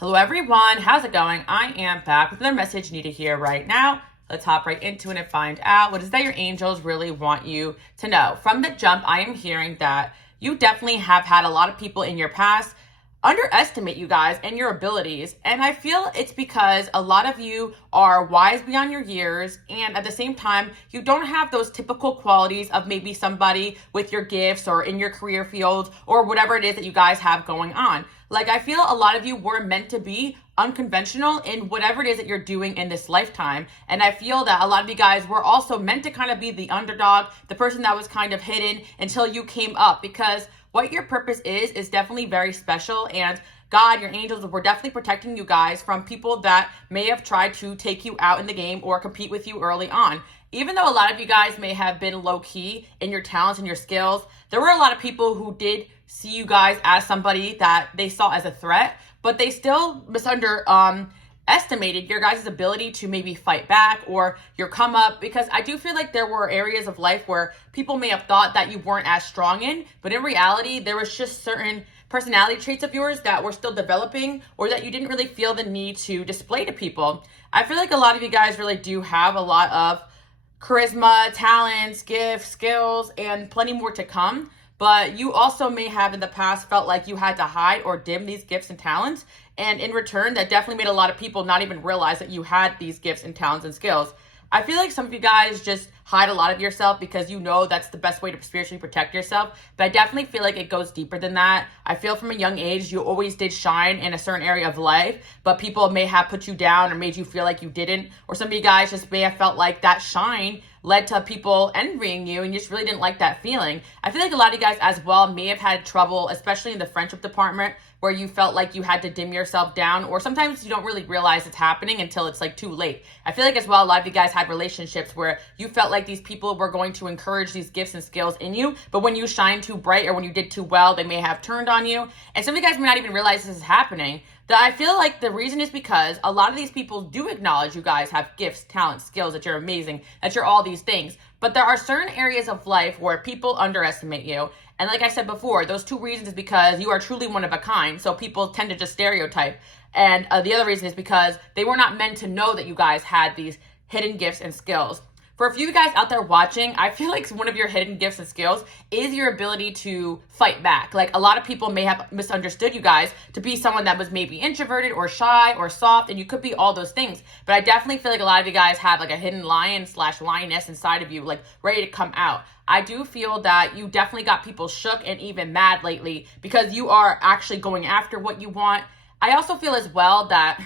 Hello everyone, how's it going? I am back with another message you need to hear right now. Let's hop right into it and find out what is that your angels really want you to know. From the jump, I am hearing that you definitely have had a lot of people in your past underestimate you guys and your abilities. And I feel it's because a lot of you are wise beyond your years, and at the same time, you don't have those typical qualities of maybe somebody with your gifts or in your career field or whatever it is that you guys have going on. Like, I feel a lot of you were meant to be unconventional in whatever it is that you're doing in this lifetime. And I feel that a lot of you guys were also meant to kind of be the underdog, the person that was kind of hidden until you came up, because what your purpose is definitely very special. And God, your angels were definitely protecting you guys from people that may have tried to take you out in the game or compete with you early on. Even though a lot of you guys may have been low key in your talents and your skills, there were a lot of people who did see you guys as somebody that they saw as a threat, but they still estimated your guys' ability to maybe fight back or your come up, because I do feel like there were areas of life where people may have thought that you weren't as strong in, but in reality, there was just certain personality traits of yours that were still developing or that you didn't really feel the need to display to people. I feel like a lot of you guys really do have a lot of charisma, talents, gifts, skills, and plenty more to come. But you also may have in the past felt like you had to hide or dim these gifts and talents. And in return, that definitely made a lot of people not even realize that you had these gifts and talents and skills. I feel like some of you guys just hide a lot of yourself because you know that's the best way to spiritually protect yourself. But I definitely feel like it goes deeper than that. I feel from a young age, you always did shine in a certain area of life, but people may have put you down or made you feel like you didn't. Or some of you guys just may have felt like that shine led to people envying you and you just really didn't like that feeling. I feel like a lot of you guys as well may have had trouble, especially in the friendship department, where you felt like you had to dim yourself down, or sometimes you don't really realize it's happening until it's like too late. I feel like as well, a lot of you guys had relationships where you felt like these people were going to encourage these gifts and skills in you, but when you shine too bright or when you did too well, they may have turned on you. And some of you guys may not even realize this is happening. That I feel like the reason is because a lot of these people do acknowledge you guys have gifts, talents, skills, that you're amazing, that you're all these things. But there are certain areas of life where people underestimate you. And like I said before, those two reasons is because you are truly one of a kind. So people tend to just stereotype. And the other reason is because they were not meant to know that you guys had these hidden gifts and skills. For a few of you guys out there watching, I feel like one of your hidden gifts and skills is your ability to fight back. Like, a lot of people may have misunderstood you guys to be someone that was maybe introverted or shy or soft, and you could be all those things. But I definitely feel like a lot of you guys have like a hidden lion/lioness inside of you, like ready to come out. I do feel that you definitely got people shook and even mad lately because you are actually going after what you want. I also feel as well that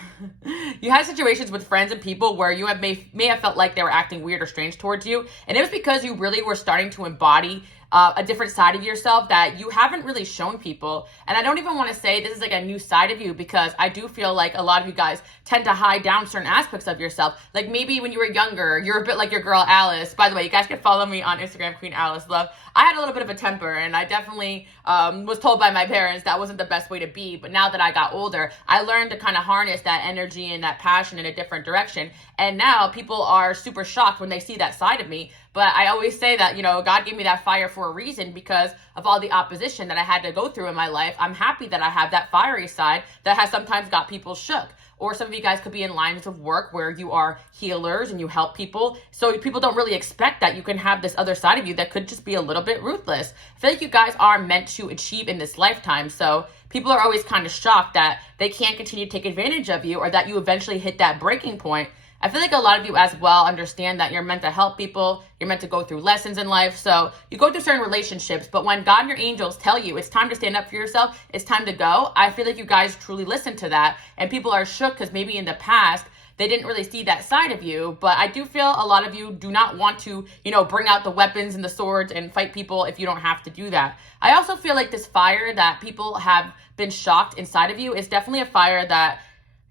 you had situations with friends and people where you may have felt like they were acting weird or strange towards you. And it was because you really were starting to embody a different side of yourself that you haven't really shown people. And I don't even want to say this is like a new side of you, because I do feel like a lot of you guys tend to hide down certain aspects of yourself. Like maybe when you were younger, you're a bit like your girl Alice. By the way, you guys can follow me on Instagram, Queen Alice Love. I had a little bit of a temper, and I definitely was told by my parents that wasn't the best way to be. But now that I got older, I learned to kind of harness that energy and that passion in a different direction. And now people are super shocked when they see that side of me. But I always say that, God gave me that fire for a reason because of all the opposition that I had to go through in my life. I'm happy that I have that fiery side that has sometimes got people shook. Or some of you guys could be in lines of work where you are healers and you help people. So people don't really expect that you can have this other side of you that could just be a little bit ruthless. I feel like you guys are meant to achieve in this lifetime. So people are always kind of shocked that they can't continue to take advantage of you or that you eventually hit that breaking point. I feel like a lot of you as well understand that you're meant to help people. You're meant to go through lessons in life. So you go through certain relationships, but when God and your angels tell you it's time to stand up for yourself, it's time to go, I feel like you guys truly listen to that. And people are shook because maybe in the past, they didn't really see that side of you. But I do feel a lot of you do not want to, bring out the weapons and the swords and fight people if you don't have to do that. I also feel like this fire that people have been shocked inside of you is definitely a fire that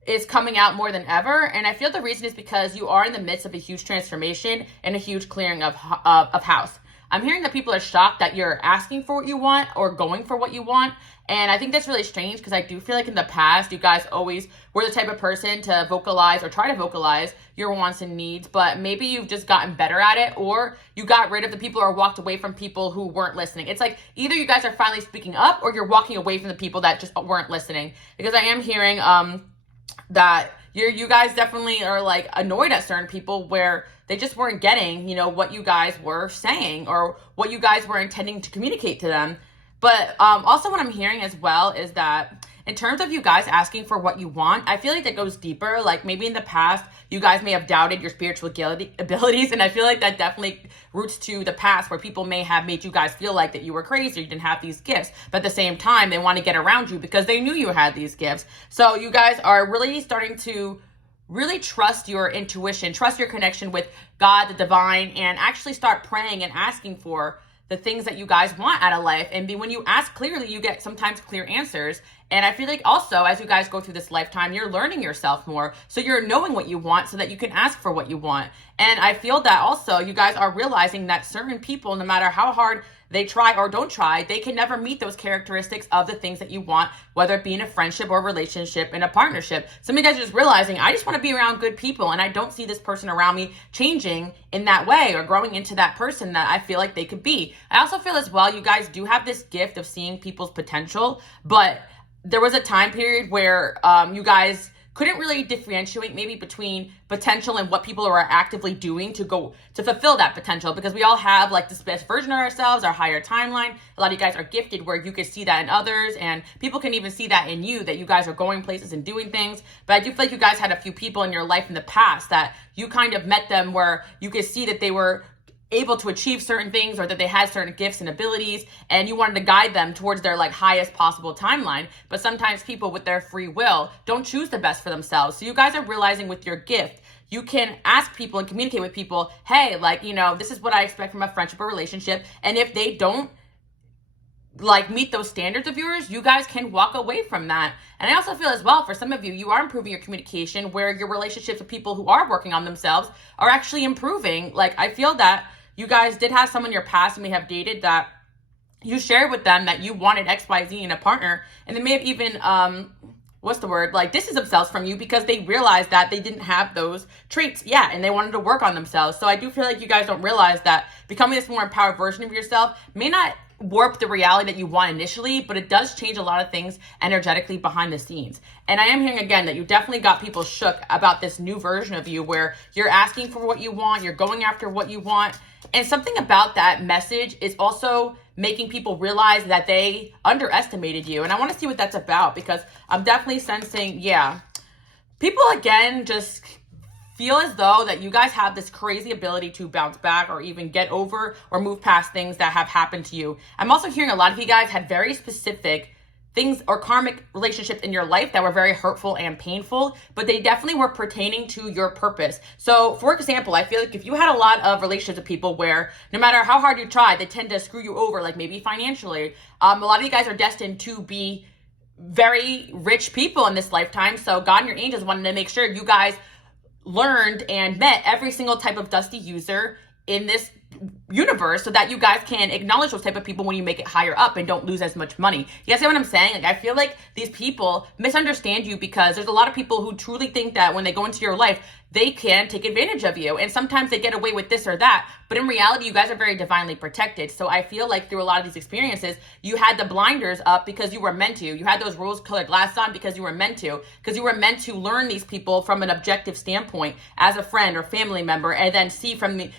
is coming out more than ever. And I feel the reason is because you are in the midst of a huge transformation and a huge clearing of house. I'm hearing that people are shocked that you're asking for what you want or going for what you want. And I think that's really strange because I do feel like in the past, you guys always were the type of person to vocalize or try to vocalize your wants and needs, but maybe you've just gotten better at it, or you got rid of the people or walked away from people who weren't listening. It's like either you guys are finally speaking up or you're walking away from the people that just weren't listening. Because I am hearing, that you guys definitely are like annoyed at certain people where they just weren't getting, you know, what you guys were saying or what you guys were intending to communicate to them. But also what I'm hearing as well is that in terms of you guys asking for what you want, I feel like that goes deeper. Like maybe in the past, you guys may have doubted your spiritual abilities. And I feel like that definitely roots to the past where people may have made you guys feel like that you were crazy, you didn't have these gifts. But at the same time, they want to get around you because they knew you had these gifts. So you guys are really starting to really trust your intuition, trust your connection with God, the divine, and actually start praying and asking for the things that you guys want out of life. And when you ask clearly, you get sometimes clear answers. And I feel like also as you guys go through this lifetime, you're learning yourself more. So you're knowing what you want so that you can ask for what you want. And I feel that also you guys are realizing that certain people, no matter how hard they try or don't try, they can never meet those characteristics of the things that you want, whether it be in a friendship or a relationship, in a partnership. Some of you guys are just realizing, I just want to be around good people and I don't see this person around me changing in that way or growing into that person that I feel like they could be. I also feel as well, you guys do have this gift of seeing people's potential, but there was a time period where you guys couldn't really differentiate maybe between potential and what people are actively doing to fulfill that potential, because we all have like this best version of ourselves, our higher timeline. A lot of you guys are gifted where you can see that in others, and people can even see that in you, that you guys are going places and doing things. But I do feel like you guys had a few people in your life in the past that you kind of met them where you could see that they were able to achieve certain things or that they had certain gifts and abilities, and you wanted to guide them towards their like highest possible timeline. But sometimes people with their free will don't choose the best for themselves. So you guys are realizing with your gift, you can ask people and communicate with people, hey, like, you know, this is what I expect from a friendship or relationship. And if they don't like meet those standards of yours, you guys can walk away from that. And I also feel as well, for some of you, you are improving your communication where your relationships with people who are working on themselves are actually improving. Like I feel that you guys did have someone in your past and may have dated that you shared with them that you wanted XYZ in a partner, and they may have even, like distance themselves from you because they realized that they didn't have those traits yet and they wanted to work on themselves. So I do feel like you guys don't realize that becoming this more empowered version of yourself may not warp the reality that you want initially, but it does change a lot of things energetically behind the scenes. And I am hearing again that you definitely got people shook about this new version of you where you're asking for what you want, you're going after what you want. And something about that message is also making people realize that they underestimated you. And I want to see what that's about, because I'm definitely sensing, people again just feel as though that you guys have this crazy ability to bounce back or even get over or move past things that have happened to you. I'm also hearing a lot of you guys had very specific things or karmic relationships in your life that were very hurtful and painful, but they definitely were pertaining to your purpose. So for example, I feel like if you had a lot of relationships with people where no matter how hard you try, they tend to screw you over, like maybe financially, a lot of you guys are destined to be very rich people in this lifetime. So God and your angels wanted to make sure you guys learned and met every single type of dusty user in this universe so that you guys can acknowledge those type of people when you make it higher up and don't lose as much money. You guys see what I'm saying? Like I feel like these people misunderstand you because there's a lot of people who truly think that when they go into your life, they can take advantage of you. And sometimes they get away with this or that. But in reality, you guys are very divinely protected. So I feel like through a lot of these experiences, you had the blinders up because you were meant to. You had those rose-colored glasses on because you were meant to. Because you were meant to learn these people from an objective standpoint as a friend or family member, and then see from the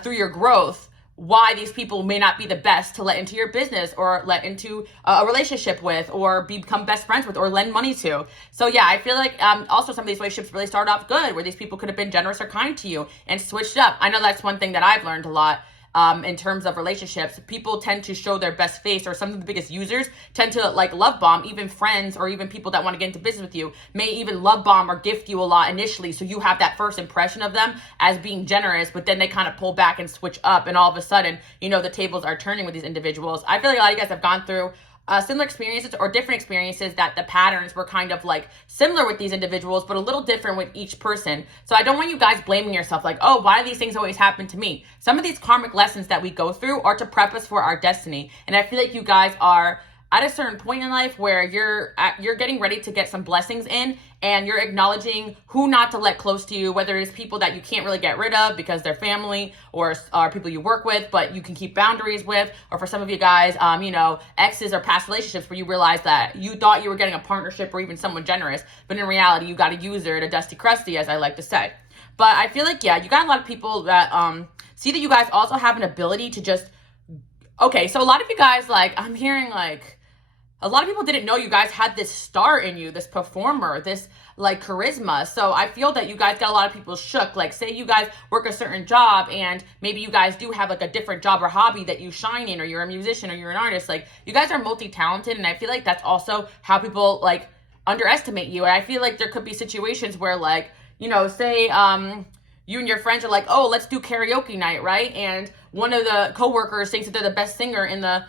through your growth why these people may not be the best to let into your business or let into a relationship with or become best friends with or lend money to. So yeah, I feel like also some of these relationships really started off good where these people could have been generous or kind to you and switched up. I know that's one thing that I've learned a lot in terms of relationships. People tend to show their best face, or some of the biggest users tend to like love bomb. Even friends or even people that want to get into business with you may even love bomb or gift you a lot initially, so you have that first impression of them as being generous, but then they kind of pull back and switch up, and all of a sudden, you know, the tables are turning with these individuals. I feel like a lot of you guys have gone through similar experiences or different experiences that the patterns were kind of like similar with these individuals, but a little different with each person. So I don't want you guys blaming yourself like, oh, why do these things always happen to me? Some of these karmic lessons that we go through are to prep us for our destiny. And I feel like you guys are at a certain point in life where you're getting ready to get some blessings in, and you're acknowledging who not to let close to you, whether it's people that you can't really get rid of because they're family or are people you work with, but you can keep boundaries with, or for some of you guys, exes or past relationships where you realize that you thought you were getting a partnership or even someone generous, but in reality, you got a user, a dusty crusty, as I like to say. But I feel like, yeah, you got a lot of people that see that you guys also have an ability to just, okay, so a lot of you guys, like, I'm hearing, like, a lot of people didn't know you guys had this star in you, this performer, this, like, charisma. So I feel that you guys got a lot of people shook. Like, say you guys work a certain job and maybe you guys do have, like, a different job or hobby that you shine in, or you're a musician or you're an artist. Like, you guys are multi-talented, and I feel like that's also how people, like, underestimate you. And I feel like there could be situations where, like, say, you and your friends are like, oh, let's do karaoke night, right? And one of the coworkers thinks that they're the best singer in the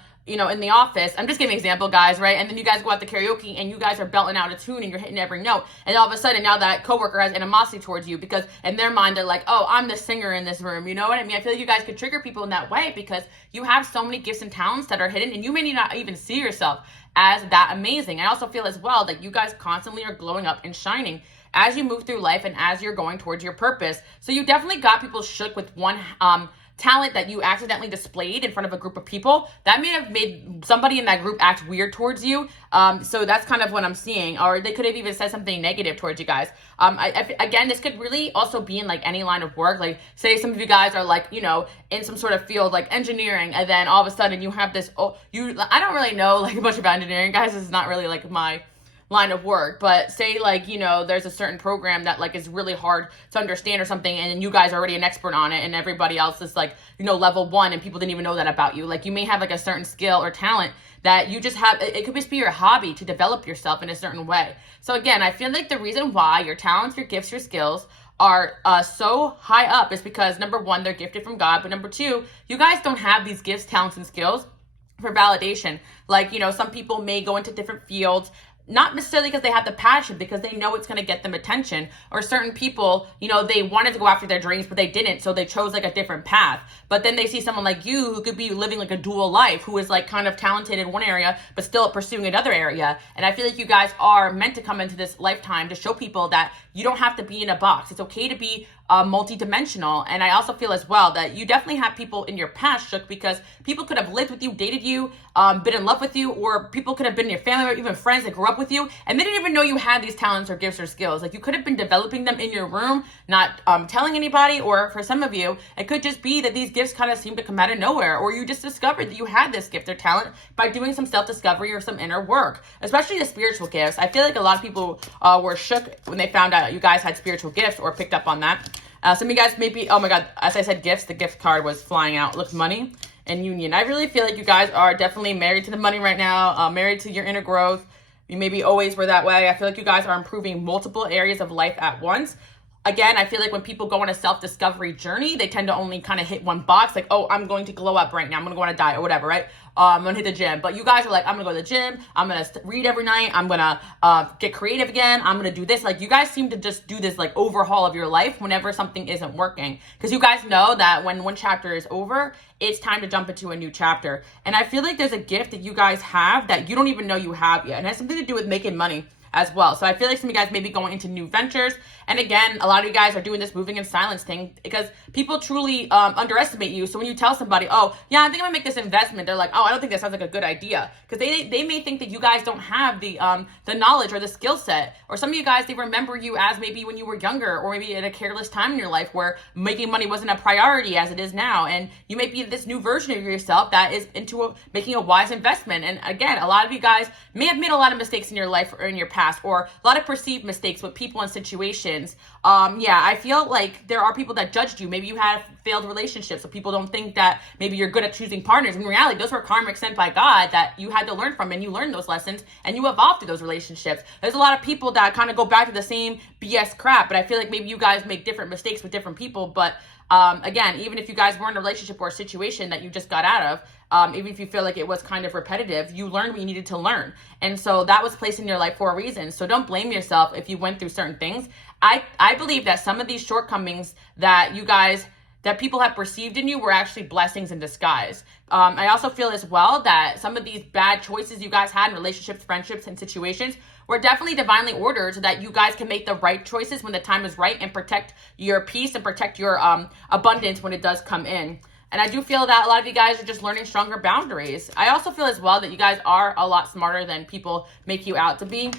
office. I'm just giving an example, guys, right? And then you guys go out to karaoke and you guys are belting out a tune and you're hitting every note. And all of a sudden now that coworker has animosity towards you because in their mind they're like, oh, I'm the singer in this room. You know what I mean? I feel like you guys could trigger people in that way because you have so many gifts and talents that are hidden, and you may not even see yourself as that amazing. I also feel as well that you guys constantly are glowing up and shining as you move through life and as you're going towards your purpose. So you definitely got people shook with one talent that you accidentally displayed in front of a group of people. That may have made somebody in that group act weird towards you. So that's kind of what I'm seeing. Or they could have even said something negative towards you guys. Again, this could really also be in, like, any line of work. Like, say some of you guys are, like, in some sort of field like engineering, and then all of a sudden you have this, I don't really know, like, much about engineering, guys. This is not really, like, my line of work, but say, like, there's a certain program that, like, is really hard to understand or something, and you guys are already an expert on it, and everybody else is, like, level 1, and people didn't even know that about you. Like, you may have, like, a certain skill or talent that you just have. It could just be your hobby to develop yourself in a certain way. So again, I feel like the reason why your talents, your gifts, your skills are so high up is because, number one, they're gifted from God, but number two, you guys don't have these gifts, talents, and skills for validation. Like, some people may go into different fields, not necessarily because they have the passion, because they know it's going to get them attention. Or certain people, they wanted to go after their dreams, but they didn't, so they chose, like, a different path. But then they see someone like you who could be living, like, a dual life, who is, like, kind of talented in one area, but still pursuing another area. And I feel like you guys are meant to come into this lifetime to show people that you don't have to be in a box. It's okay to be multi-dimensional. And I also feel as well that you definitely have people in your past shook because people could have lived with you, dated you, been in love with you, or people could have been your family or even friends that grew up with you, and they didn't even know you had these talents or gifts or skills. Like, you could have been developing them in your room, not telling anybody. Or for some of you, it could just be that these gifts kind of seem to come out of nowhere, or you just discovered that you had this gift or talent by doing some self-discovery or some inner work, especially the spiritual gifts. I feel like a lot of people were shook when they found out you guys had spiritual gifts or picked up on that. Some of you guys maybe, oh my God, as I said gifts, the gift card was flying out. Look, money and union. I really feel like you guys are definitely married to the money right now, married to your inner growth. You maybe always were that way. I feel like you guys are improving multiple areas of life at once. Again, I feel like when people go on a self-discovery journey, they tend to only kind of hit one box, like, oh, I'm going to glow up right now, I'm going to go on a diet or whatever, right? I'm going to hit the gym. But you guys are like, I'm going to go to the gym, I'm going to read every night, I'm going to get creative again, I'm going to do this. Like, you guys seem to just do this, like, overhaul of your life whenever something isn't working. Because you guys know that when one chapter is over, it's time to jump into a new chapter. And I feel like there's a gift that you guys have that you don't even know you have yet. And it has something to do with making money as well. So I feel like some of you guys may be going into new ventures. And again, a lot of you guys are doing this moving in silence thing because people truly underestimate you. So when you tell somebody, oh, yeah, I think I'm gonna make this investment, they're like, oh, I don't think that sounds like a good idea. Because they may think that you guys don't have the knowledge or the skill set. Or some of you guys, they remember you as maybe when you were younger, or maybe at a careless time in your life where making money wasn't a priority as it is now. And you may be this new version of yourself that is into making a wise investment. And again, a lot of you guys may have made a lot of mistakes in your life or in your past, or a lot of perceived mistakes with people and situations. Yeah, I feel like there are people that judged you. Maybe you had failed relationships, so people don't think that maybe you're good at choosing partners. In reality, those were karmic sent by God that you had to learn from, and you learned those lessons, and you evolved through those relationships. There's a lot of people that kind of go back to the same BS crap, but I feel like maybe you guys make different mistakes with different people. But again, even if you guys were in a relationship or a situation that you just got out of, even if you feel like it was kind of repetitive, you learned what you needed to learn. And so that was placed in your life for a reason. So don't blame yourself if you went through certain things. I believe that some of these shortcomings that you guys that people have perceived in you were actually blessings in disguise. I also feel as well that some of these bad choices you guys had in relationships, friendships, and situations were definitely divinely ordered so that you guys can make the right choices when the time is right and protect your peace and protect your abundance when it does come in. And I do feel that a lot of you guys are just learning stronger boundaries. I also feel as well that you guys are a lot smarter than people make you out to be.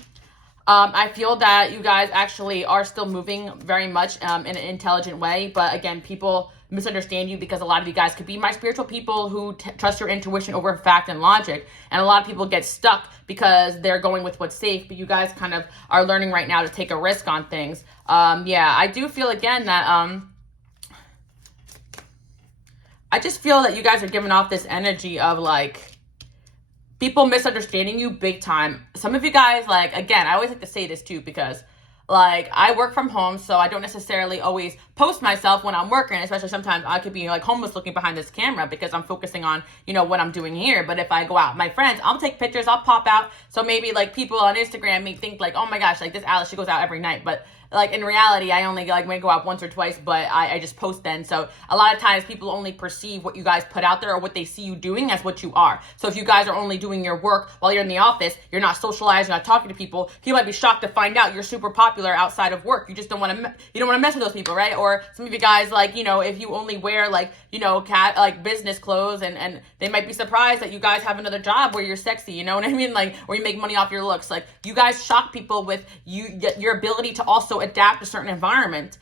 I feel that you guys actually are still moving very much in an intelligent way. But again, people misunderstand you because a lot of you guys could be my spiritual people who trust your intuition over fact and logic. And a lot of people get stuck because they're going with what's safe. But you guys kind of are learning right now to take a risk on things. Yeah, I do feel again that I just feel that you guys are giving off this energy of like people misunderstanding you big time. Some of you guys, like, again, I always like to say this too because like I work from home, so I don't necessarily always post myself when I'm working, especially sometimes I could be like homeless looking behind this camera because I'm focusing on, you know, what I'm doing here. But if I go out, my friends, I'll take pictures, I'll pop out. So maybe like people on Instagram may think like, oh my gosh, like this Alice, she goes out every night. But like in reality, I only like may go out once or twice, but I just post then. So a lot of times people only perceive what you guys put out there or what they see you doing as what you are. So if you guys are only doing your work while you're in the office, you're not socializing, you're not talking to people, people might be shocked to find out you're super popular outside of work. You just don't want to mess with those people, right? Or some of you guys, like, you know, if you only wear like, you know, business clothes and they might be surprised that you guys have another job where you're sexy, you know what I mean? Like, or you make money off your looks. Like, you guys shock people with your ability to also adapt to certain environment.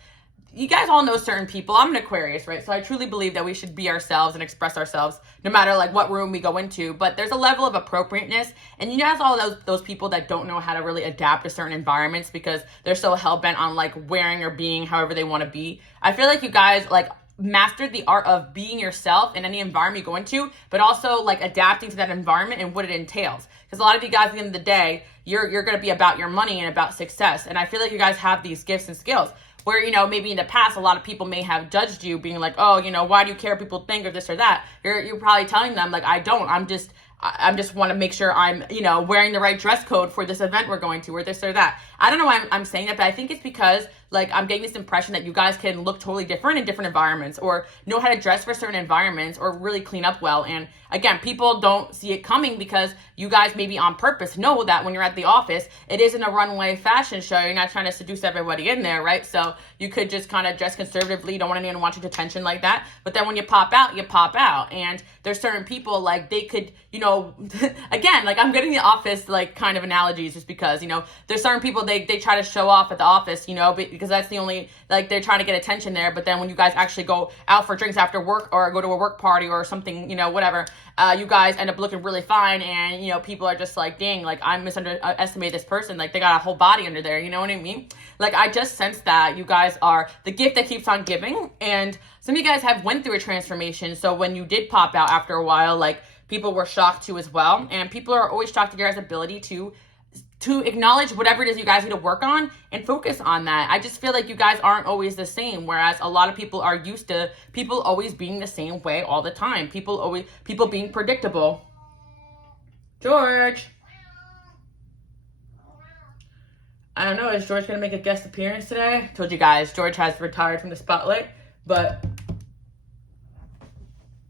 You guys all know certain people. I'm an Aquarius, right? So I truly believe that we should be ourselves and express ourselves no matter like what room we go into. But there's a level of appropriateness. And you guys all those people that don't know how to really adapt to certain environments because they're so hell-bent on like wearing or being however they want to be. I feel like you guys like mastered the art of being yourself in any environment you go into, but also like adapting to that environment and what it entails. Because a lot of you guys at the end of the day, you're going to be about your money and about success. And I feel like you guys have these gifts and skills where, you know, maybe in the past, a lot of people may have judged you being like, oh, you know, why do you care what people think or this or that? You're probably telling them like, I don't, I'm just want to make sure I'm, you know, wearing the right dress code for this event we're going to or this or that. I don't know why I'm saying that, but I think it's because like I'm getting this impression that you guys can look totally different in different environments or know how to dress for certain environments or really clean up well. And again, people don't see it coming because you guys maybe on purpose know that when you're at the office, it isn't a runway fashion show. You're not trying to seduce everybody in there, right? So you could just kind of dress conservatively. You don't want anyone watching attention like that. But then when you pop out, you pop out. And there's certain people like they could, you know, again, like I'm getting the office like kind of analogies just because, you know, there's certain people they try to show off at the office, you know, because that's the only, like they're trying to get attention there. But then when you guys actually go out for drinks after work or go to a work party or something, you know, whatever, you guys end up looking really fine. And, you know, people are just like, dang, like I underestimated this person. Like they got a whole body under there. You know what I mean? Like I just sense that you guys are the gift that keeps on giving. And some of you guys have went through a transformation. So when you did pop out after a while, like people were shocked too as well. And people are always shocked at your guys' ability to acknowledge whatever it is you guys need to work on and focus on that. I just feel like you guys aren't always the same, whereas a lot of people are used to people always being the same way all the time. People being predictable. George. I don't know, is George gonna make a guest appearance today? I told you guys, George has retired from the spotlight, but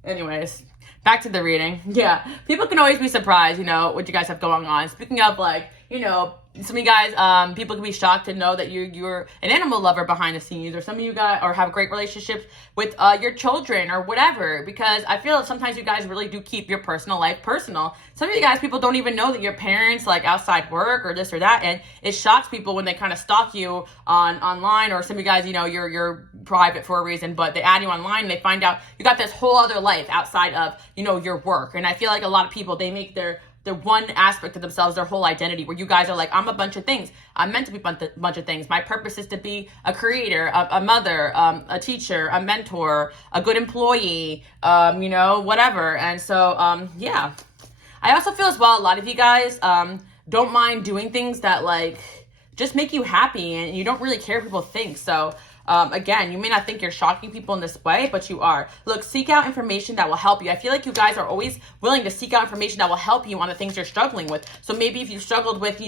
anyways, back to the reading. Yeah, people can always be surprised, you know, what you guys have going on. Speaking of like, you know, some of you guys, people can be shocked to know that you're an animal lover behind the scenes, or some of you guys or have great relationships with your children or whatever, because I feel sometimes you guys really do keep your personal life personal. Some of you guys, people don't even know that your parents like outside work or this or that, and it shocks people when they kind of stalk you online, or some of you guys, you know, you're private for a reason, but they add you online and they find out you got this whole other life outside of, you know, your work. And I feel like a lot of people, they make the one aspect of themselves their whole identity, where you guys are like, I'm a bunch of things. I'm meant to be a bunch of things. My purpose is to be a creator, a mother, a teacher, a mentor, a good employee, you know, whatever. And so, yeah. I also feel as well, a lot of you guys don't mind doing things that like just make you happy, and you don't really care what people think. So Again, you may not think you're shocking people in this way, but you are. Look, seek out information that will help you. I feel like you guys are always willing to seek out information that will help you on the things you're struggling with. So maybe if you struggled with,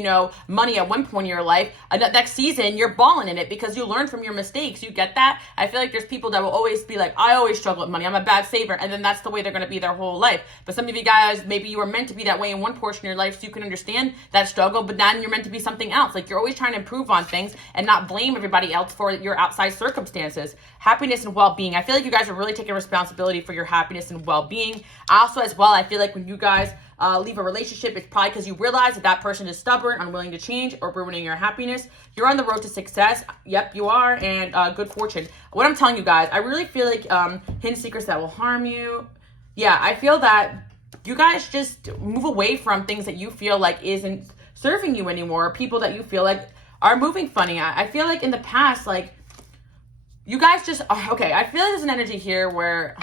money at one point in your life, next season, you're balling in it because you learned from your mistakes. You get that? I feel like there's people that will always be like, I always struggle with money. I'm a bad saver. And then that's the way they're going to be their whole life. But some of you guys, maybe you were meant to be that way in one portion of your life so you can understand that struggle, but then you're meant to be something else. Like, you're always trying to improve on things and not blame everybody else for your outside circumstances. Happiness and well-being. I feel like you guys are really taking responsibility for your happiness and well-being. Also, as well, I feel like when you guys leave a relationship, it's probably because you realize that person is stubborn, unwilling to change, or ruining your happiness. You're on the road to success. Yep, you are, and good fortune. What I'm telling you guys, I really feel like hidden secrets that will harm you. Yeah, I feel that you guys just move away from things that you feel like isn't serving you anymore, people that you feel like are moving funny. I feel like in the past, like, you guys just, okay, I feel like there's an energy here where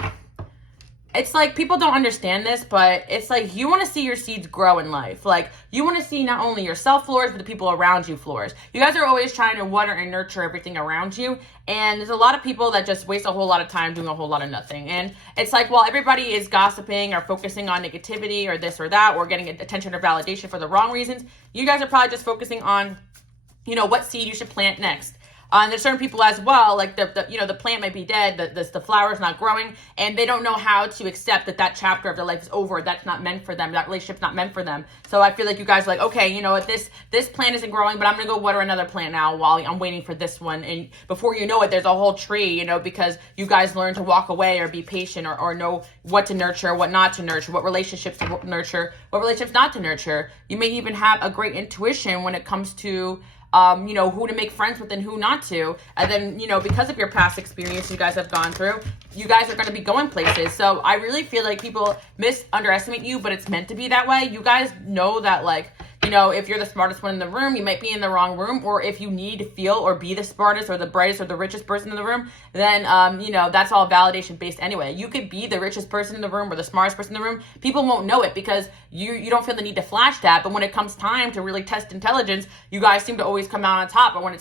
it's like people don't understand this, but it's like you want to see your seeds grow in life. Like, you want to see not only yourself flourish, but the people around you flourish. You guys are always trying to water and nurture everything around you. And there's a lot of people that just waste a whole lot of time doing a whole lot of nothing. And it's like, while everybody is gossiping or focusing on negativity or this or that, or getting attention or validation for the wrong reasons, you guys are probably just focusing on, what seed you should plant next. And there's certain people as well, like the plant might be dead, the flower's not growing, and they don't know how to accept that chapter of their life is over. That's not meant for them. That relationship's not meant for them. So I feel like you guys are like, okay, this plant isn't growing, but I'm gonna go water another plant now while I'm waiting for this one. And before you know it, there's a whole tree, because you guys learn to walk away or be patient or know what to nurture, what not to nurture, what relationships to nurture, what relationships not to nurture. You may even have a great intuition when it comes to who to make friends with and who not to. And then, because of your past experience you guys have gone through, you guys are going to be going places. So I really feel like people underestimate you, but it's meant to be that way. You guys know that, like, if you're the smartest one in the room, you might be in the wrong room. Or if you need to feel or be the smartest or the brightest or the richest person in the room, then, that's all validation based anyway. You could be the richest person in the room or the smartest person in the room. People won't know it because you don't feel the need to flash that. But when it comes time to really test intelligence, you guys seem to always come out on top. But when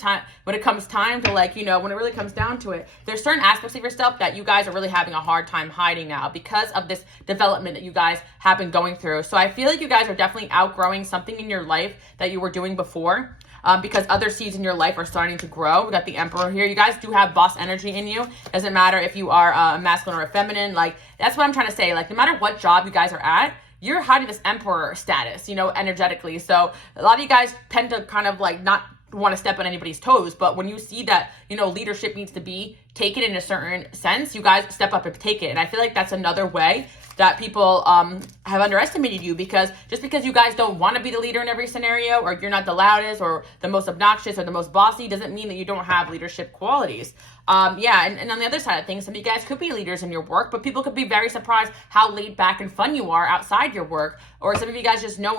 it comes time to, like, when it really comes down to it, there's certain aspects of yourself that you guys are really having a hard time hiding now because of this development that you guys have been going through. So I feel like you guys are definitely outgrowing something in your life that you were doing before, because other seeds in your life are starting to grow. We got the Emperor here. You guys do have boss energy in you. Doesn't matter if you are a masculine or a feminine. Like, that's what I'm trying to say. Like, no matter what job you guys are at, you're hiding this Emperor status, energetically. So a lot of you guys tend to kind of like not want to step on anybody's toes, but when you see that, leadership needs to be taken in a certain sense, you guys step up and take it. And I feel like that's another way that people have underestimated you, because just because you guys don't want to be the leader in every scenario, or you're not the loudest or the most obnoxious or the most bossy, doesn't mean that you don't have leadership qualities. And on the other side of things, some of you guys could be leaders in your work, but people could be very surprised how laid back and fun you are outside your work. Or some of you guys just know,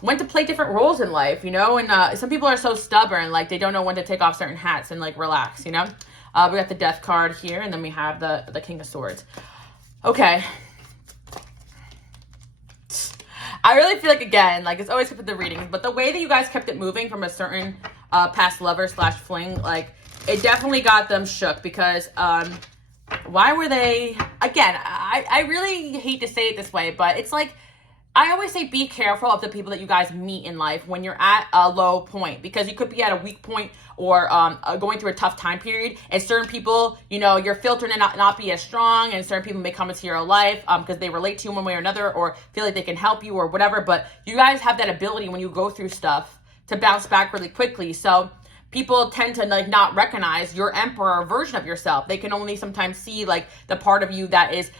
when to play different roles in life, and some people are so stubborn, like they don't know when to take off certain hats and like relax, we got the Death card here, and then we have the King of Swords. Okay. I really feel like, again, like it's always with the readings, but the way that you guys kept it moving from a certain past lover / fling, like it definitely got them shook, because why were they, again, I really hate to say it this way, but it's like, I always say be careful of the people that you guys meet in life when you're at a low point, because you could be at a weak point or going through a tough time period, and certain people, your filter may not be as strong, and certain people may come into your life because they relate to you one way or another, or feel like they can help you or whatever. But you guys have that ability when you go through stuff to bounce back really quickly. So people tend to like not recognize your Emperor version of yourself. They can only sometimes see like the part of you that is,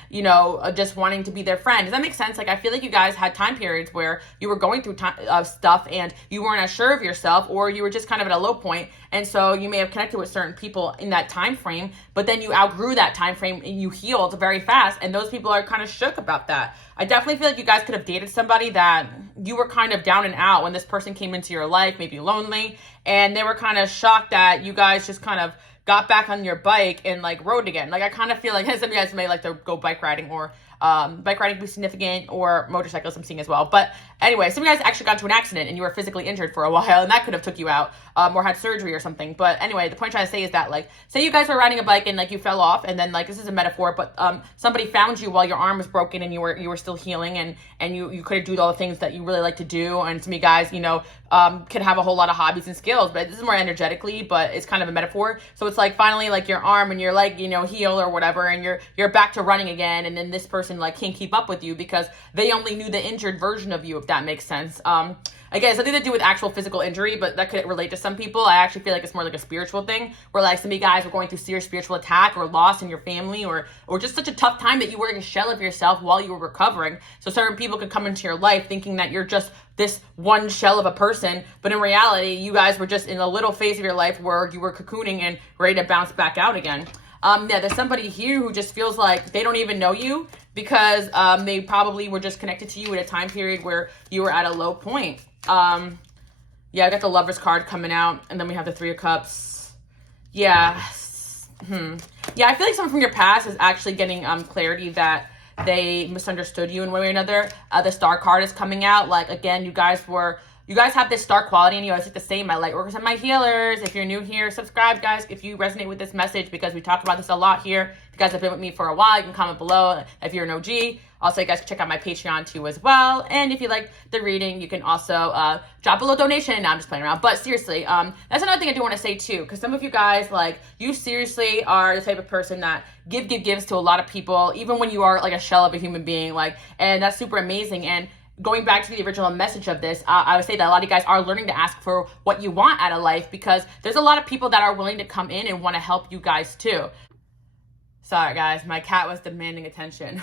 just wanting to be their friend. Does that make sense? Like, I feel like you guys had time periods where you were going through stuff and you weren't as sure of yourself, or you were just kind of at a low point. And so you may have connected with certain people in that time frame, but then you outgrew that time frame and you healed very fast. And those people are kind of shook about that. I definitely feel like you guys could have dated somebody that you were kind of down and out when this person came into your life, maybe lonely, and they were kind of shocked that you guys just kind of got back on your bike and like rode again. Like, I kind of feel like some of you guys may like to go bike riding, or Bike riding could be significant, or motorcycles I'm seeing as well. But anyway, some of you guys actually got into an accident and you were physically injured for a while, and that could have took you out, or had surgery or something. But anyway, the point I'm trying to say is that, like, say you guys were riding a bike and like you fell off, and then, like, this is a metaphor, but somebody found you while your arm was broken and you were still healing, and you couldn't do all the things that you really like to do. And some of you guys, you know, could have a whole lot of hobbies and skills, but this is more energetically, but it's kind of a metaphor. So it's like finally, like, your arm and your leg, you know, heal or whatever, and you're back to running again, and then this person, like, can't keep up with you because they only knew the injured version of you, if that makes sense. Again, it's nothing to do with actual physical injury, but that could relate to some people. I actually feel like it's more like a spiritual thing, where, like, some of you guys were going through serious spiritual attack or loss in your family, or just such a tough time that you were in a shell of yourself while you were recovering. So certain people could come into your life thinking that you're just this one shell of a person, but in reality, you guys were just in a little phase of your life where you were cocooning and ready to bounce back out again. Yeah, there's somebody here who just feels like they don't even know you because they probably were just connected to you at a time period where you were at a low point. Yeah, I got the Lover's card coming out, and then we have the Three of Cups. Yeah. Yeah, I feel like someone from your past is actually getting clarity that they misunderstood you in one way or another. The Star card is coming out. Like, again, you guys have this star quality in you. I was like the same, my light workers and my healers. If you're new here, subscribe, guys, if you resonate with this message, because we talk about this a lot here. If you guys have been with me for a while, you can comment below if you're an OG. Also, you guys can check out my Patreon too as well. And if you like the reading, you can also drop a little donation. No, I'm just playing around. But seriously, that's another thing I do want to say too, because some of you guys, like, you seriously are the type of person that gives to a lot of people, even when you are like a shell of a human being. Like, and that's super amazing. And going back to the original message of this, I would say that a lot of you guys are learning to ask for what you want out of life, because there's a lot of people that are willing to come in and want to help you guys too. Sorry, guys, my cat was demanding attention.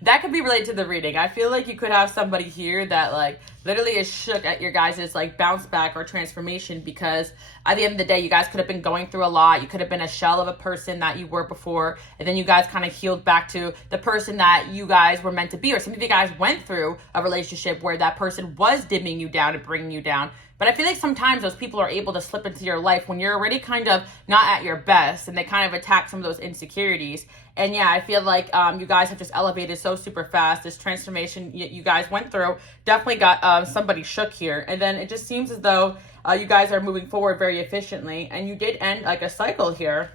That could be related to the reading. I feel like you could have somebody here that, like, literally is shook at your guys' like bounce back or transformation, because at the end of the day, you guys could have been going through a lot. You could have been a shell of a person that you were before, and then you guys kind of healed back to the person that you guys were meant to be. Or some of you guys went through a relationship where that person was dimming you down and bringing you down. But I feel like sometimes those people are able to slip into your life when you're already kind of not at your best, and they kind of attack some of those insecurities. And yeah, I feel like you guys have just elevated so super fast. This transformation you guys went through definitely got somebody shook here. And then it just seems as though you guys are moving forward very efficiently. And you did end like a cycle here.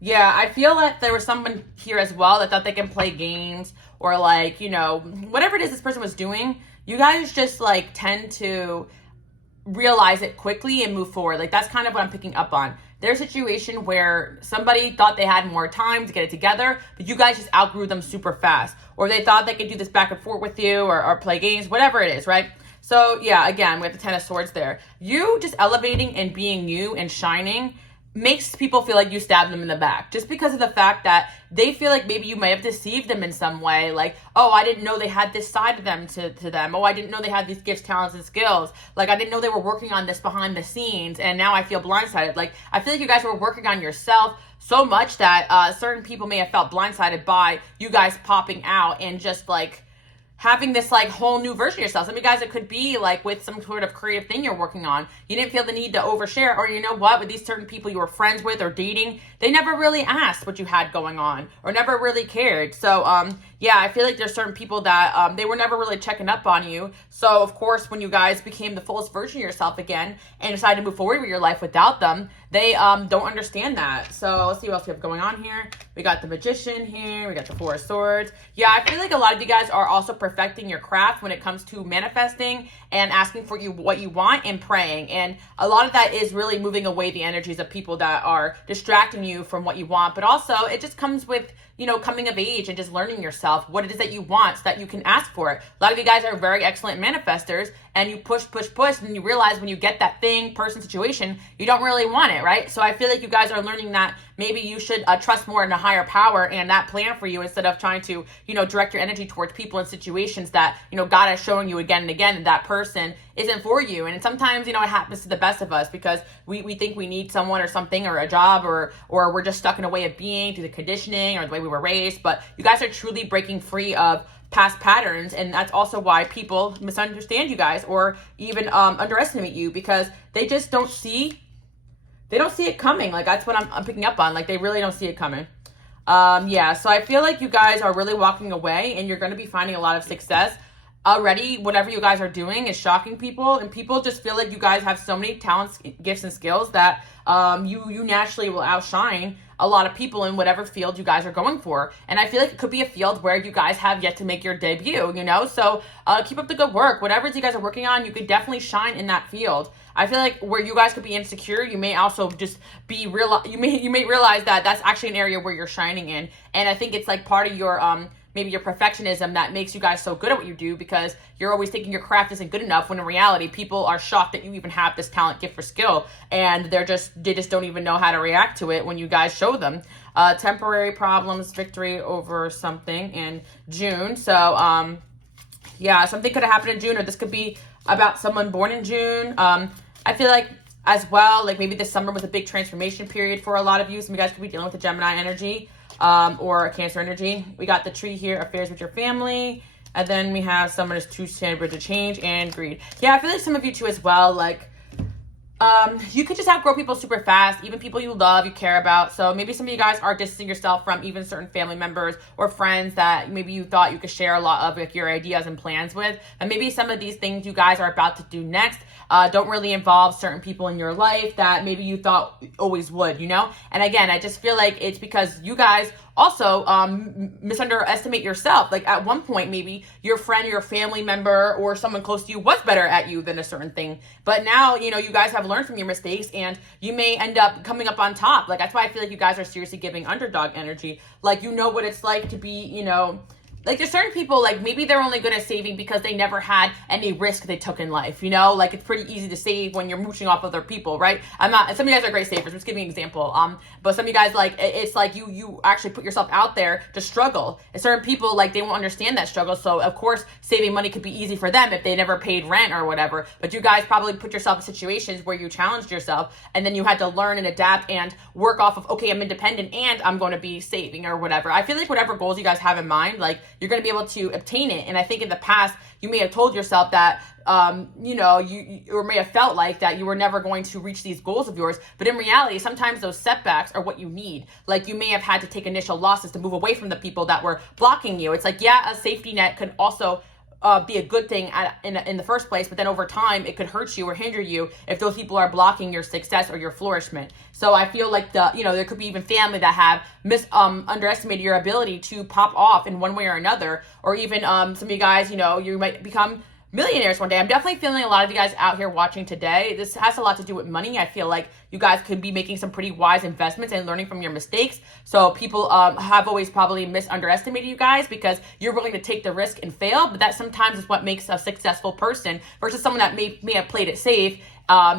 Yeah, I feel like there was someone here as well that thought they can play games, or, like, you know, whatever it is this person was doing, you guys just, like, tend to realize it quickly and move forward. Like, that's kind of what I'm picking up on. There's a situation where somebody thought they had more time to get it together, but you guys just outgrew them super fast. Or they thought they could do this back and forth with you, or play games, whatever it is, right? So, yeah, again, we have the Ten of Swords there. You just elevating and being you and shining makes people feel like you stabbed them in the back, just because of the fact that they feel like maybe you may have deceived them in some way. Like, oh, I didn't know they had this side of them to them. Oh, I didn't know they had these gifts, talents, and skills. Like, I didn't know they were working on this behind the scenes, and now I feel blindsided. Like, I feel like you guys were working on yourself so much that certain people may have felt blindsided by you guys popping out and just, like, having this, like, whole new version of yourself. Some of you guys, it could be like with some sort of creative thing you're working on. You didn't feel the need to overshare, or, you know what, with these certain people you were friends with or dating, they never really asked what you had going on or never really cared. So, yeah, I feel like there's certain people that they were never really checking up on you. So, of course, when you guys became the fullest version of yourself again and decided to move forward with your life without them, they don't understand that. So let's see what else we have going on here. We got the Magician here. We got the Four of Swords. Yeah, I feel like a lot of you guys are also perfecting your craft when it comes to manifesting and asking for what you want and praying. And a lot of that is really moving away the energies of people that are distracting you from what you want. But also, it just comes with, you know, coming of age and just learning yourself what it is that you want so that you can ask for it. A lot of you guys are very excellent manifestors, and you push, and you realize when you get that thing, person, situation, you don't really want it, right? So I feel like you guys are learning that maybe you should trust more in a higher power and that plan for you, instead of trying to, you know, direct your energy towards people and situations that, you know, God is showing you again and again that person isn't for you. And sometimes, you know, it happens to the best of us because we think we need someone or something or a job, or we're just stuck in a way of being through the conditioning or the way we were raised. But you guys are truly breaking free of past patterns, and that's also why people misunderstand you guys or even underestimate you, because they just don't see it coming. Like, that's what I'm picking up on. Like, they really don't see it coming. Yeah, so I feel like you guys are really walking away and you're going to be finding a lot of success. Already, whatever you guys are doing is shocking people, and people just feel like you guys have so many talents, gifts, and skills that you naturally will outshine a lot of people in whatever field you guys are going for. And I feel like it could be a field where you guys have yet to make your debut, you know? So keep up the good work. Whatever you guys are working on, you could definitely shine in that field. I feel like where you guys could be insecure, you may also just be you may realize that that's actually an area where you're shining in. And I think it's like part of your maybe your perfectionism that makes you guys so good at what you do, because you're always thinking your craft isn't good enough, when in reality people are shocked that you even have this talent, gift, or skill, and they just don't even know how to react to it when you guys show them. Temporary problems, victory over something in June. So yeah, something could have happened in June, or this could be about someone born in June. I feel like as well, like maybe this summer was a big transformation period for a lot of you. Some of you guys could be dealing with the Gemini energy or a Cancer energy. We got the tree here, affairs with your family. And then we have someone who's too standard to change, and greed. Yeah, I feel like some of you too as well, like you could just outgrow people super fast, even people you love, you care about. So maybe some of you guys are distancing yourself from even certain family members or friends that maybe you thought you could share a lot of like your ideas and plans with. And maybe some of these things you guys are about to do next don't really involve certain people in your life that maybe you thought always would, you know? And again, I just feel like it's because you guys also misunderestimate yourself. Like at one point, maybe your friend or your family member or someone close to you was better at you than a certain thing. But now, you know, you guys have learned from your mistakes and you may end up coming up on top. Like that's why I feel like you guys are seriously giving underdog energy. Like you know what it's like to be, you know, like there's certain people, like maybe they're only good at saving because they never had any risk they took in life, you know? Like it's pretty easy to save when you're mooching off other people, right? Some of you guys are great savers, I'm just giving you an example. But some of you guys, like, it's like you actually put yourself out there to struggle. And certain people, like, they won't understand that struggle. So of course, saving money could be easy for them if they never paid rent or whatever. But you guys probably put yourself in situations where you challenged yourself and then you had to learn and adapt and work off of, okay, I'm independent and I'm going to be saving or whatever. I feel like whatever goals you guys have in mind, like, you're going to be able to obtain it. And I think in the past, you may have told yourself that, you know, you or may have felt like that you were never going to reach these goals of yours. But in reality, sometimes those setbacks are what you need. Like you may have had to take initial losses to move away from the people that were blocking you. It's like, yeah, a safety net could also be a good thing in the first place, but then over time it could hurt you or hinder you if those people are blocking your success or your flourishment. So I feel like there could be even family that have underestimated your ability to pop off in one way or another, or even some of you guys, you know, you might become millionaires one day. I'm definitely feeling a lot of you guys out here watching today. This has a lot to do with money. I feel like you guys could be making some pretty wise investments and learning from your mistakes. So people have always probably underestimated you guys because you're willing to take the risk and fail. But that sometimes is what makes a successful person versus someone that may have played it safe.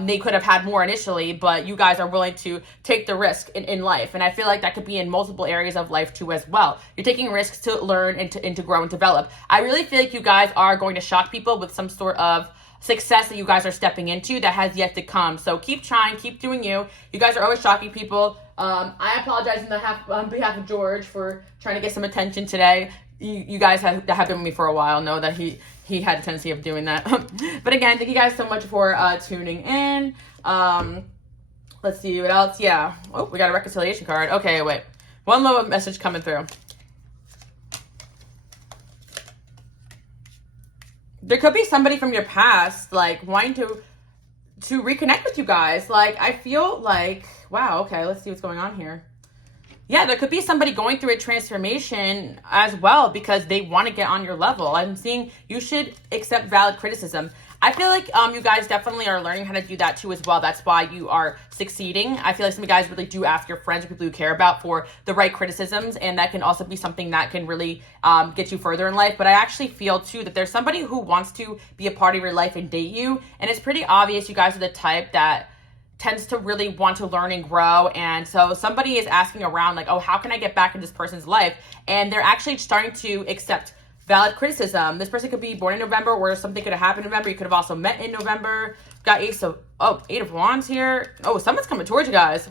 They could have had more initially, but you guys are willing to take the risk in life. And I feel like that could be in multiple areas of life too as well. You're taking risks to learn and to grow and develop. I really feel like you guys are going to shock people with some sort of success that you guys are stepping into that has yet to come. So keep trying, keep doing you. You guys are always shocking people. I apologize on behalf of George for trying to get some attention today. You guys that have been with me for a while know that he had a tendency of doing that. But again, thank you guys so much for tuning in. Let's see what else. Yeah. Oh, we got a reconciliation card. Okay, wait. One little message coming through. There could be somebody from your past, like, wanting to reconnect with you guys. Like, I feel like, wow, okay, let's see what's going on here. Yeah, there could be somebody going through a transformation as well because they want to get on your level. I'm seeing you should accept valid criticism. I feel like you guys definitely are learning how to do that too as well. That's why you are succeeding. I feel like some of you guys really do ask your friends or people you care about for the right criticisms, and that can also be something that can really get you further in life. But I actually feel too that there's somebody who wants to be a part of your life and date you, and it's pretty obvious you guys are the type that tends to really want to learn and grow. And so somebody is asking around like, oh, how can I get back in this person's life? And they're actually starting to accept valid criticism. This person could be born in November, or something could have happened in November. You could have also met in November. Got Eight of Wands here. Oh, someone's coming towards you guys.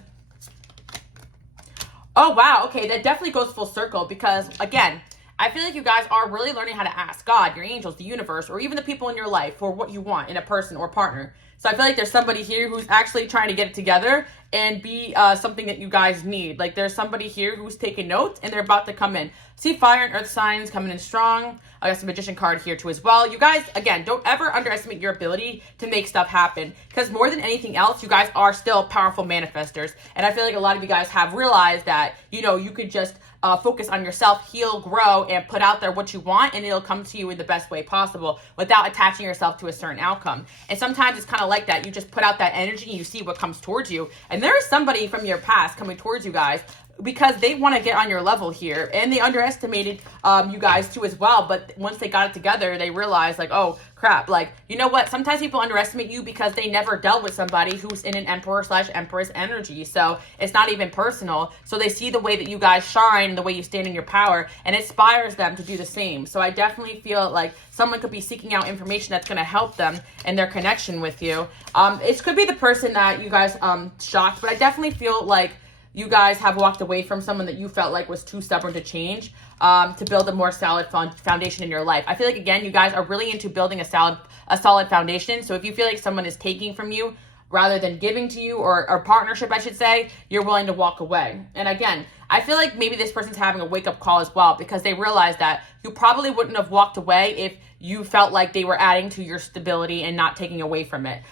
Oh, wow. Okay, that definitely goes full circle because, again, I feel like you guys are really learning how to ask God, your angels, the universe, or even the people in your life for what you want in a person or partner. So I feel like there's somebody here who's actually trying to get it together and be something that you guys need. Like there's somebody here who's taking notes and they're about to come in. See fire and earth signs coming in strong. I got some magician card here too as well. You guys, again, don't ever underestimate your ability to make stuff happen, because more than anything else, you guys are still powerful manifestors. And I feel like a lot of you guys have realized that, you know, you could just focus on yourself, heal, grow, and put out there what you want, and it'll come to you in the best way possible without attaching yourself to a certain outcome. And sometimes it's kind of like that. You just put out that energy and you see what comes towards you. And there is somebody from your past coming towards you guys because they want to get on your level here, and they underestimated you guys too as well. But once they got it together, they realized like, oh crap, like, you know what, sometimes people underestimate you because they never dealt with somebody who's in an emperor/empress energy. So it's not even personal. So they see the way that you guys shine, the way you stand in your power, and it inspires them to do the same. So I definitely feel like someone could be seeking out information that's going to help them in their connection with you. It could be the person that you guys shocked, but I definitely feel like you guys have walked away from someone that you felt like was too stubborn to change, to build a more solid foundation in your life. I feel like, again, you guys are really into building a solid foundation. So if you feel like someone is taking from you rather than giving to you, or partnership, I should say, you're willing to walk away. And again, I feel like maybe this person's having a wake-up call as well, because they realize that you probably wouldn't have walked away if you felt like they were adding to your stability and not taking away from it.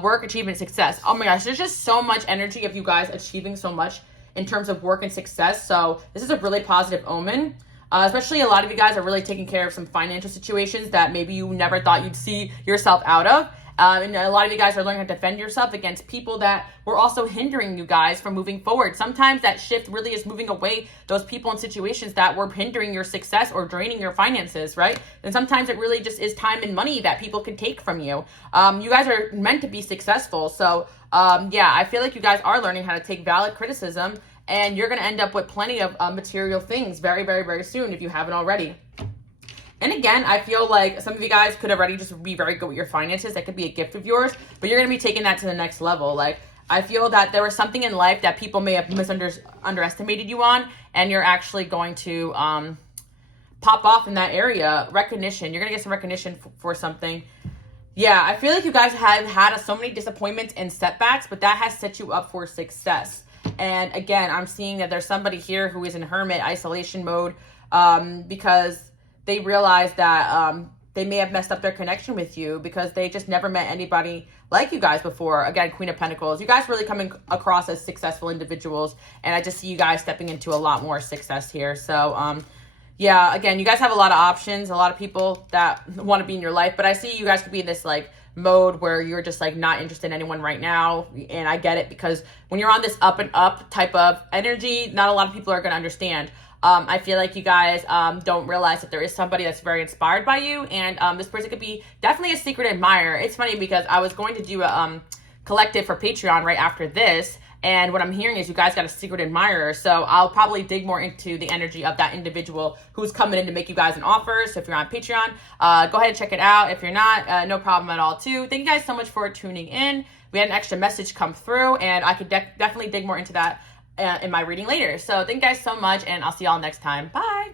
Work, achievement, success. Oh my gosh, there's just so much energy of you guys achieving so much in terms of work and success. So this is a really positive omen. Especially a lot of you guys are really taking care of some financial situations that maybe you never thought you'd see yourself out of. And a lot of you guys are learning how to defend yourself against people that were also hindering you guys from moving forward. Sometimes that shift really is moving away those people and situations that were hindering your success or draining your finances, right? And sometimes it really just is time and money that people can take from you. You guys are meant to be successful. So yeah, I feel like you guys are learning how to take valid criticism, and you're going to end up with plenty of material things very, very, very soon if you haven't already. And again, I feel like some of you guys could already just be very good with your finances. That could be a gift of yours, but you're going to be taking that to the next level. Like, I feel that there was something in life that people may have underestimated you on, and you're actually going to pop off in that area. Recognition. You're going to get some recognition for something. Yeah, I feel like you guys have had so many disappointments and setbacks, but that has set you up for success. And again, I'm seeing that there's somebody here who is in hermit isolation mode because they realize that they may have messed up their connection with you because they just never met anybody like you guys before. Again, Queen of Pentacles. You guys really coming across as successful individuals, and I just see you guys stepping into a lot more success here. So, yeah, again, you guys have a lot of options, a lot of people that want to be in your life, but I see you guys could be in this like mode where you're just like not interested in anyone right now. And I get it, because when you're on this up and up type of energy, not a lot of people are going to understand. I feel like you guys don't realize that there is somebody that's very inspired by you, and this person could be definitely a secret admirer. It's funny because I was going to do a collective for Patreon right after this, and what I'm hearing is you guys got a secret admirer. So I'll probably dig more into the energy of that individual who's coming in to make you guys an offer. So if you're on Patreon, go ahead and check it out. If you're not, no problem at all too. Thank you guys so much for tuning in. We had an extra message come through, and I could definitely dig more into that in my reading later. So thank you guys so much, and I'll see y'all next time. Bye.